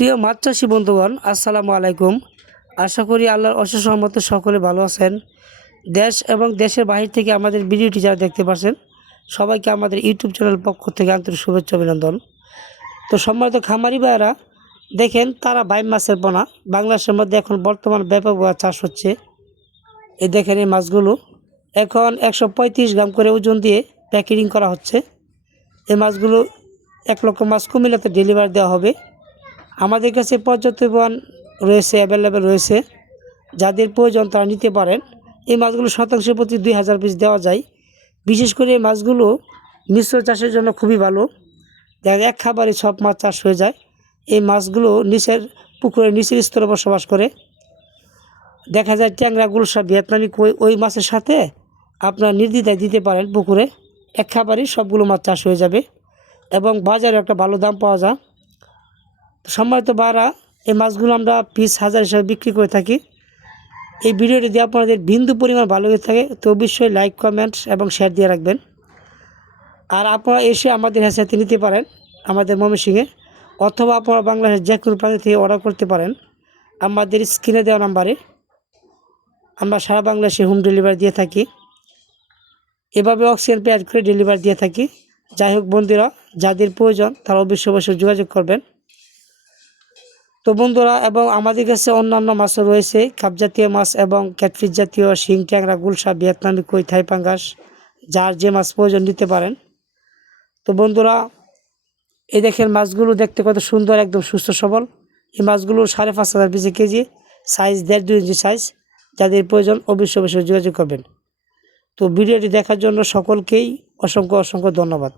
প্রিয় মাছ চাষী বন্ধুগণ, আসসালামু আলাইকুম। আশা করি আল্লাহর অশেষ রহমতে সকলে ভালো আছেন। দেশ এবং দেশের বাহির থেকে আমাদের ভিডিওটি যারা দেখতে পাচ্ছেন সবাইকে আমাদের ইউটিউব চ্যানেল পক্ষ থেকে আন্তরিক শুভেচ্ছা অভিনন্দন। তো সম্মানিত খামারি ভাইয়েরা, দেখেন তারা বাইম মাছের পোনা বাংলাদেশের মধ্যে এখন বর্তমান ব্যাপকভাবে চাষ হচ্ছে। এই দেখেন এই মাছগুলো এখন 135 গ্রাম করে ওজন দিয়ে প্যাকেটিং করা হচ্ছে। এই মাছগুলো 1 লক্ষ মাছ কুমিল্লাতে ডেলিভারি দেওয়া হবে। আমাদের কাছে পর্যাপ্ত পরিমাণ রয়েছে, অ্যাভেলেবেল রয়েছে। যাদের প্রয়োজন তারা নিতে পারেন। এই মাছগুলো শতাংশের প্রতি 2000 পিস দেওয়া যায়। বিশেষ করে এই মাছগুলো মিশ্র চাষের জন্য খুবই ভালো। দেখা এক খাবারে সব মাছ চাষ হয়ে যায়। এই মাছগুলো নিচের পুকুরের নিচের স্তরে বসবাস করে। দেখা যায় ট্যাংরা, গুলশা, ভিয়েতনামি কই ওই মাছের সাথে আপনার নির্দ্বিধায় দিতে পারেন পুকুরে। এক খাবারই সবগুলো মাছ চাষ হয়ে যাবে এবং বাজারে একটা ভালো দাম পাওয়া যায়। সম্মানিত ভাইরা, এই মাছগুলো আমরা পিস 1000 হিসাবে বিক্রি করে থাকি। এই ভিডিওটি যদি আপনাদের বিন্দু পরিমাণ ভালো হয়ে থাকে তো অবশ্যই লাইক, কমেন্ট এবং শেয়ার দিয়ে রাখবেন। আর আপনারা এসে আমাদের হ্যাচারিতে নিতে পারেন আমাদের ময়মনসিংহে, অথবা আপনারা বাংলাদেশের যে কোনো প্রান্ত থেকে অর্ডার করতে পারেন আমাদের স্ক্রিনে দেওয়া নাম্বারে। আমরা সারা বাংলাদেশে হোম ডেলিভারি দিয়ে থাকি। এভাবে অক্সিজেন পেয়ার করে ডেলিভারি দিয়ে থাকি। যাই হোক বন্ধুরা, যাদের প্রয়োজন তারা অবশ্যই যোগাযোগ করবেন। তো বন্ধুরা, এবং আমাদের কাছে অন্যান্য মাছও রয়েছে, কাপ জাতীয় মাছ এবং ক্যাটফিশ জাতীয়, শিং, ট্যাংরা, গুলশা, ভিয়েতনামি কই, থাই পাঙ্গাস, যার যে মাছ প্রয়োজন নিতে পারেন। তো বন্ধুরা, এই দেখেন মাছগুলো দেখতে কত সুন্দর, একদম সুস্থ সবল। এই মাছগুলো 5500 পিসে কেজি, সাইজ 1.5-2 ইঞ্চি সাইজ। যাদের প্রয়োজন অবশ্যই যোগাযোগ করবেন। তো ভিডিওটি দেখার জন্য সকলকেই অসংখ্য ধন্যবাদ।